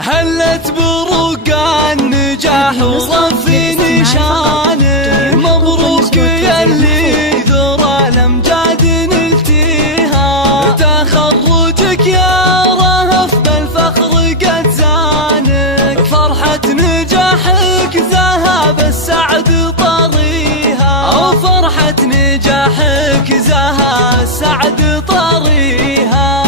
هلت بروق النجاح ورفي نشانه، مبروك يلي ذرى الامجاد نلتيها، تخرجك يا رهف بالفخر قد زانك، فرحة نجاحك ذهب السعد طريها، وفرحة نجاحك زها السعد طريها.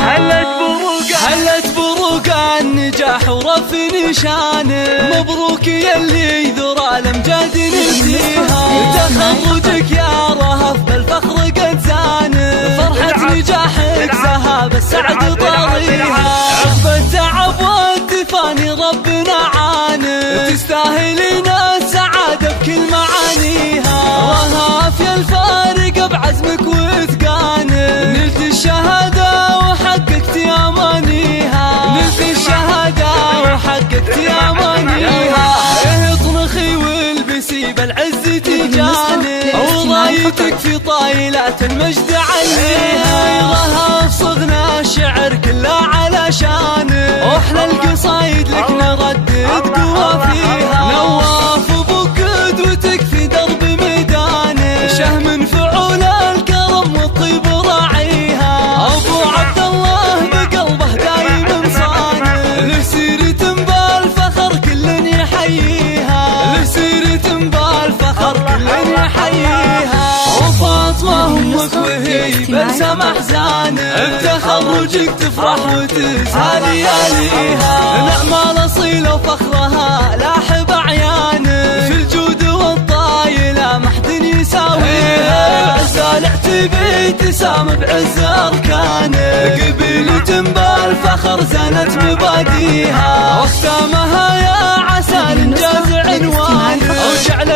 هلت بروق النجاح ورفي نشانه، مبروك يلي ذرى الامجاد نلتيها، تخرجك يا رهف بالفخر قد زانه، فرحة نجاحك ذهب السعد طريها، عقب التعب والتفاني ربنا عانه، تستاهلين السعادة بكل معانيها، رهف يا الفارق بعزمك واتقانه، نلت الشهادة وحققت امانيها، نلت الشهادة وحققت امانيها، اطنخي والبسي بالعز تجاني، ورايتك في طايلات المجد عليها، رهف صغنا الشعر كله علشانه، واحلى القصايد لك نردد قوة فيها، نواف ابوك قدوتك في درب ميدانه، شهم فعول الكرم والطيب راعيها، ابو عبد الله بقلبه دايم صانه، له سيرة بالفخر كل يحييها، له سيرة بالفخر كل يحييها، وفاطمة امك وهي بلسم احزانه، بتخرجك تفرح وتزهى لياليها، نعم الاصيل وفخرها لاح بعيانه، في الجود والطايله ما حد يساويها، عزال اعتبي تسام بعز اركانه، قبيلة بالفخر زانت مباديها، واختامها يا عسى الانجاز عنوانه، وجعل